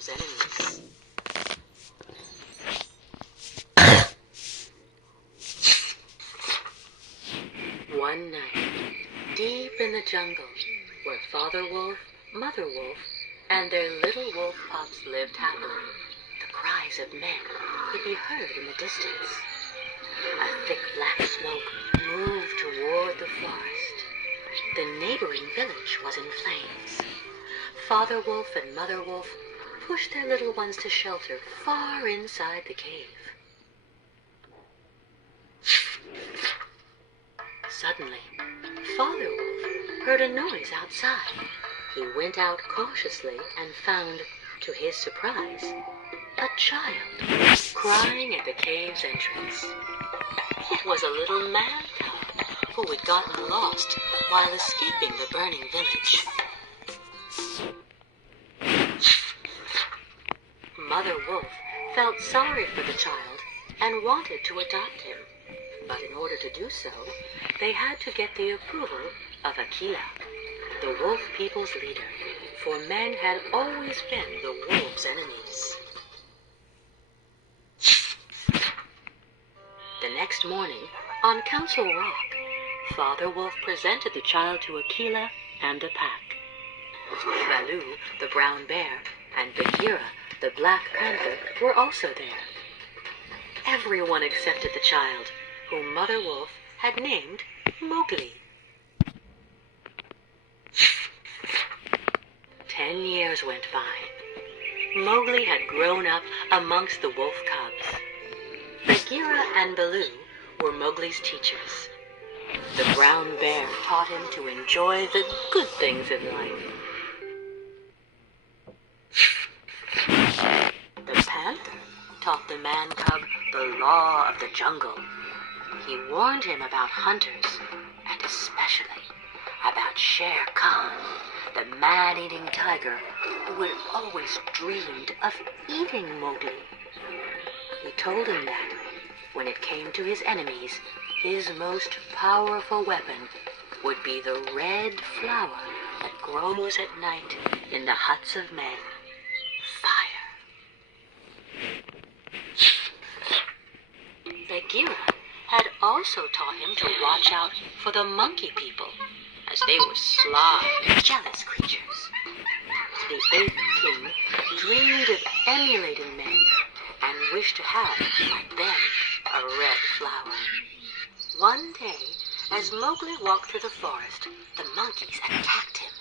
wolves' enemies. One night, deep in the jungle, where Father Wolf, Mother Wolf, and their little wolf pups lived happily, the cries of men could be heard in the distance. A thick black smoke moved toward the forest. The neighboring village was in flames. Father Wolf and Mother Wolf pushed their little ones to shelter far inside the cave. Suddenly, Father Wolf heard a noise outside. He went out cautiously and found, to his surprise, a child crying at the cave's entrance. It was a little man cub who had gotten lost while escaping the burning village. Mother Wolf felt sorry for the child and wanted to adopt him. But in order to do so, they had to get the approval of Akela, the wolf people's leader, for men had always been the wolves' enemies. The next morning, on Council Rock, Father Wolf presented the child to Akela and the pack. Baloo, the brown bear, and Bagheera, the black panther, were also there. Everyone accepted the child, whom Mother Wolf had named Mowgli. 10 years went by. Mowgli had grown up amongst the wolf cubs. Bagheera and Baloo were Mowgli's teachers. The brown bear taught him to enjoy the good things in life. The panther taught the man cub the law of the jungle. He warned him about hunters, and especially about Shere Khan, the man-eating tiger who had always dreamed of eating Mowgli. He told him that, when it came to his enemies, his most powerful weapon would be the red flower that grows at night in the huts of men. Fire. Bagheera had also taught him to watch out for the monkey people, as they were sly, jealous creatures. The 8th king dreamed of emulating men and wished to have, like them, a red flower. One day, as Mowgli walked through the forest, the monkeys attacked him.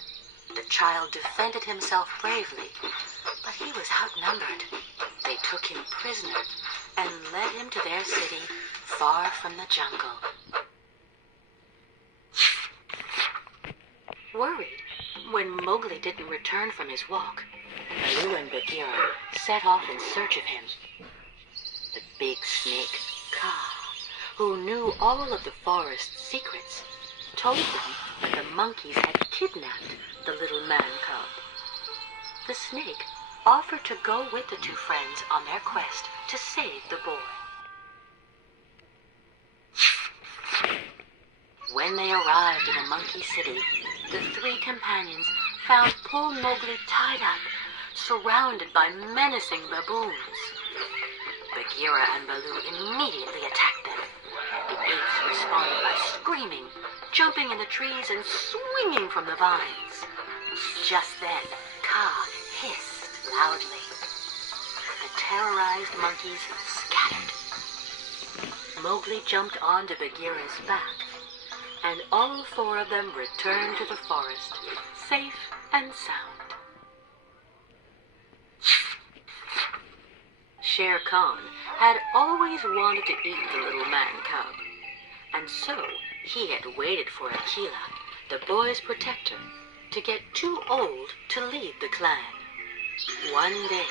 The child defended himself bravely, but he was outnumbered. They took him prisoner and led him to their city far from the jungle. Worried when Mowgli didn't return from his walk, Baloo and Bagheera set off in search of him. The big snake, Kaa, who knew all of the forest's secrets, told them that the monkeys had kidnapped the little man cub. The snake offered to go with the two friends on their quest to save the boy. When they arrived in the monkey city, the 3 companions found poor Mowgli tied up, surrounded by menacing baboons. Bagheera and Baloo immediately attacked them. The apes responded by screaming, jumping in the trees, and swinging from the vines. Just then, Kaa hissed loudly. The terrorized monkeys scattered. Mowgli jumped onto Bagheera's back, and all 4 of them returned to the forest, safe and sound. Shere Khan had always wanted to eat the little man cub, and so he had waited for Akela, the boy's protector, to get too old to lead the clan. One day,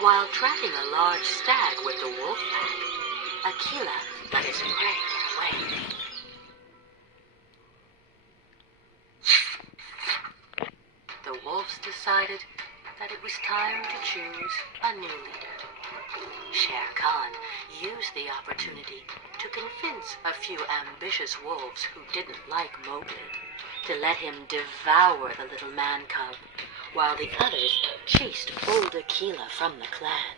while tracking a large stag with the wolf pack, Akela let his prey get away. The wolves decided that it was time to choose a new leader. Shere Khan used the opportunity to convince a few ambitious wolves who didn't like Mowgli to let him devour the little man cub while the others chased old Akela from the clan.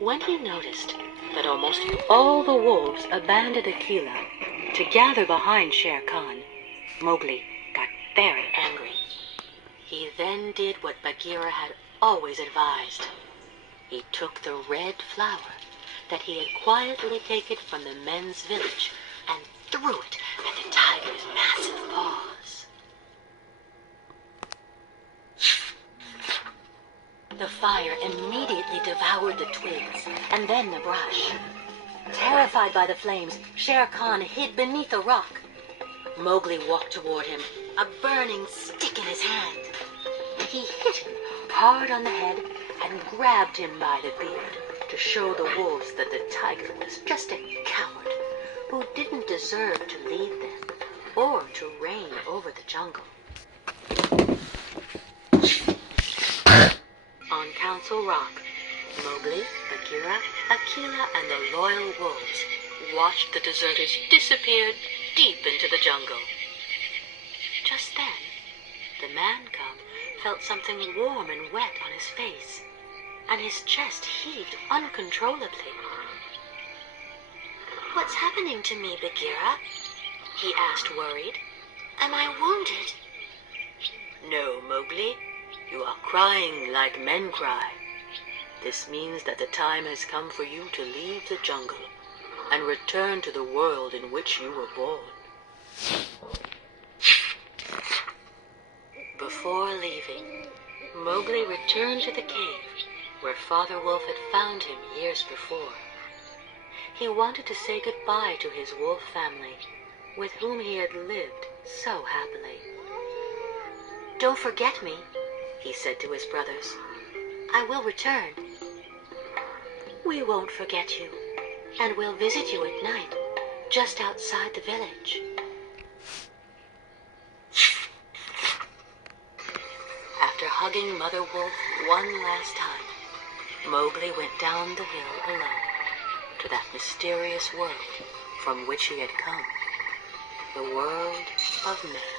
When he noticed that almost all the wolves abandoned Akela to gather behind Shere Khan, Mowgli got very angry. He then did what Bagheera had always advised. He took the red flower that he had quietly taken from the men's village and threw it at the tiger's massive paws. The fire immediately devoured the twigs and then the brush. Terrified by the flames, Shere Khan hid beneath a rock. Mowgli walked toward him, a burning stick in his hand. He hit him hard on the head and grabbed him by the beard to show the wolves that the tiger was just a coward who didn't deserve to lead them or to reign over the jungle. On Council Rock, Mowgli, Bagheera, Akela, and the loyal wolves watched the deserters disappear deep into the jungle. Just then, the man cub felt something warm and wet on his face, and his chest heaved uncontrollably. "What's happening to me, Bagheera?" he asked, worried. "Am I wounded?" "No, Mowgli. You are crying like men cry. This means that the time has come for you to leave the jungle and return to the world in which you were born." Before leaving, Mowgli returned to the cave where Father Wolf had found him years before. He wanted to say goodbye to his wolf family, with whom he had lived so happily. "Don't forget me," he said to his brothers. "I will return." "We won't forget you, and we'll visit you at night, just outside the village." After hugging Mother Wolf one last time, Mowgli went down the hill alone to that mysterious world from which he had come, the world of men.